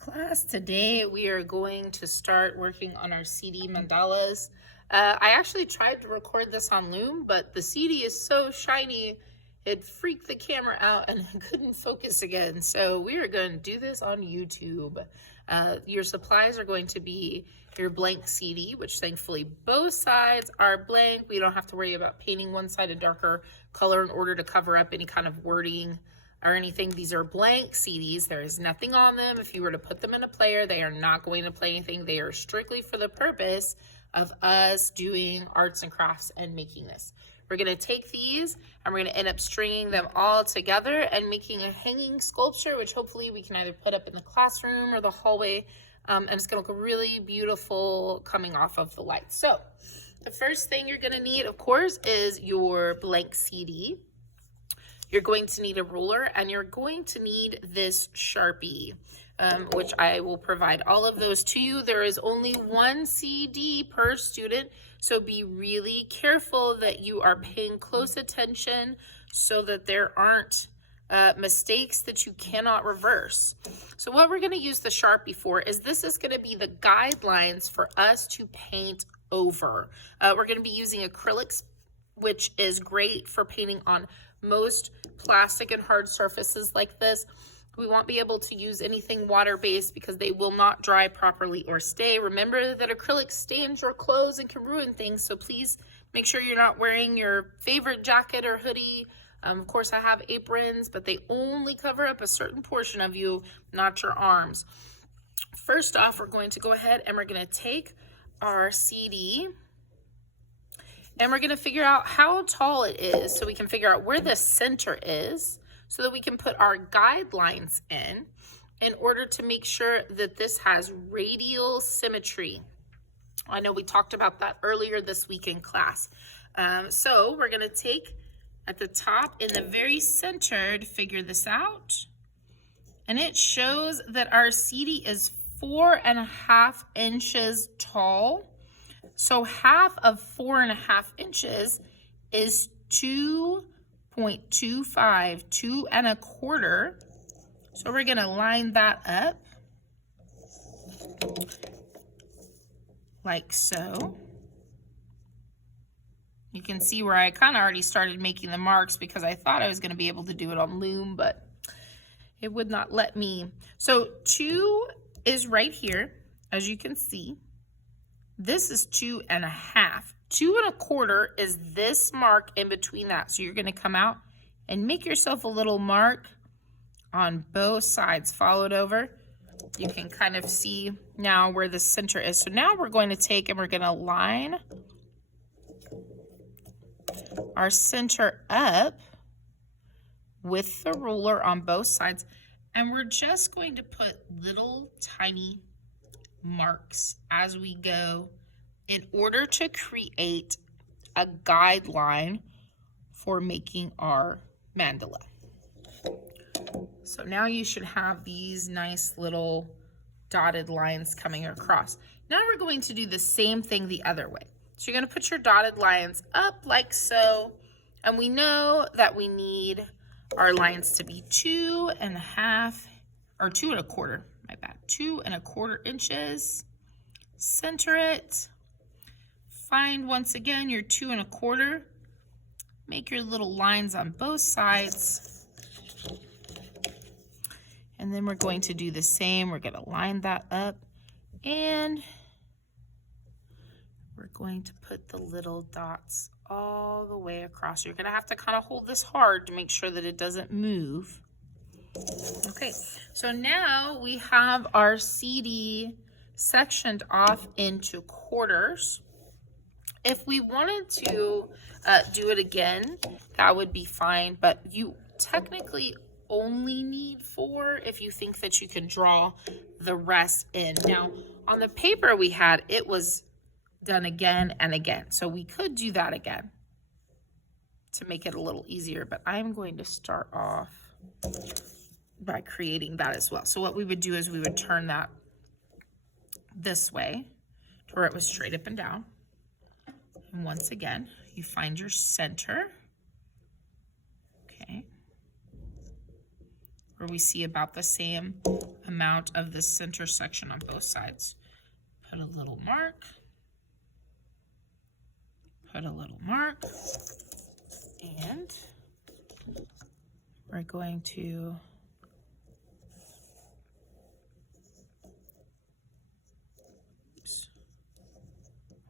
Class, today we are going to start working on our CD mandalas. I actually tried to record this on Loom, but the CD is so shiny, it freaked the camera out and I couldn't focus again. So we are going to do this on YouTube. Your supplies are going to be your blank CD, which thankfully both sides are blank. We don't have to worry about painting one side a darker color in order to cover up any kind of wording or anything. These are blank CDs. There is nothing on them. If you were to put them in a player, they are not going to play anything. They are strictly for the purpose of us doing arts and crafts and making this. We're going to take these and we're going to end up stringing them all together and making a hanging sculpture, which hopefully we can either put up in the classroom or the hallway. And it's going to look really beautiful coming off of the lights. So the first thing you're going to need, of course, is your blank CD. You're going to need a ruler and you're going to need this Sharpie, which I will provide all of those to you. There is only one CD per student, so be really careful that you are paying close attention so that there aren't mistakes that you cannot reverse. So what we're going to use the Sharpie for is this is going to be the guidelines for us to paint over. We're going to be using acrylics, which is great for painting on most plastic and hard surfaces like this. We won't be able to use anything water-based because they will not dry properly or stay. Remember that acrylic stains your clothes and can ruin things, so please make sure you're not wearing your favorite jacket or hoodie. Of course, I have aprons, but they only cover up a certain portion of you, not your arms. First off, we're going to go ahead and we're going to take our CD and we're going to figure out how tall it is so we can figure out where the center is so that we can put our guidelines in order to make sure that this has radial symmetry. I know we talked about that earlier this week in class. So we're going to take at the top in the very center to figure this out. And it shows that our CD is 4.5 inches tall. So half of 4.5 inches is 2.25, 2.25. So we're gonna line that up like so. You can see where I kind of already started making the marks because I thought I was gonna be able to do it on Loom, but it would not let me. So 2 is right here, as you can see. This is 2.5. 2.25 is this mark in between that. So you're going to come out and make yourself a little mark on both sides. Follow it over. You can kind of see now where the center is. So now we're going to take and we're going to line our center up with the ruler on both sides. And we're just going to put little tiny marks as we go in order to create a guideline for making our mandala. So now you should have these nice little dotted lines coming across. Now we're going to do the same thing the other way. So you're going to put your dotted lines up like so, and we know that we need our lines to be 2.5 or 2.25. My bad, 2.25 inches. Center it. Find once again your 2.25. Make your little lines on both sides. And then we're going to do the same. We're going to line that up and we're going to put the little dots all the way across. You're going to have to kind of hold this hard to make sure that it doesn't move. Okay, so now we have our CD sectioned off into quarters. If we wanted to do it again, that would be fine, but you technically only need 4 if you think that you can draw the rest in. Now, on the paper we had, it was done again and again, so we could do that again to make it a little easier, but I'm going to start off by creating that as well. So what we would do is we would turn that this way to where it was straight up and down. And once again, you find your center. Okay. where we see about the same amount amount of the center section on both sides. Put a little mark. Put a little mark. And we're going to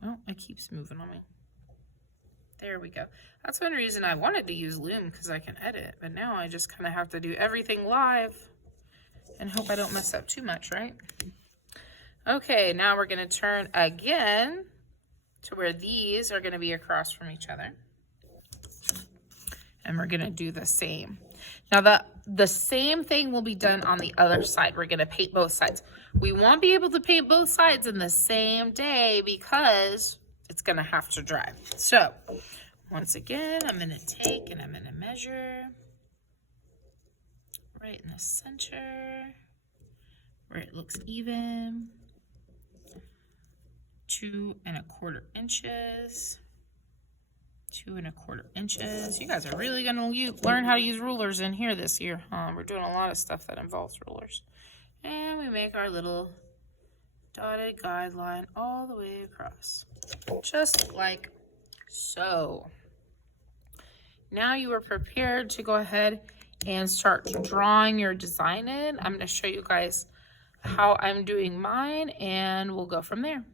well, it keeps moving on me. There we go. That's one reason I wanted to use Loom, because I can edit, but now I just kind of have to do everything live and hope I don't mess up too much, right? Okay, now we're going to turn again to where these are going to be across from each other. And we're going to do the same. Now the same thing will be done on the other side. We're going to paint both sides. We won't be able to paint both sides in the same day because it's going to have to dry. So once again, I'm going to take and I'm going to measure right in the center where it looks even. 2¼ inches. 2¼ inches. You guys are really going to learn how to use rulers in here this year. We're doing a lot of stuff that involves rulers. And we make our little dotted guideline all the way across. Just like so. Now you are prepared to go ahead and start drawing your design in. I'm going to show you guys how I'm doing mine and we'll go from there.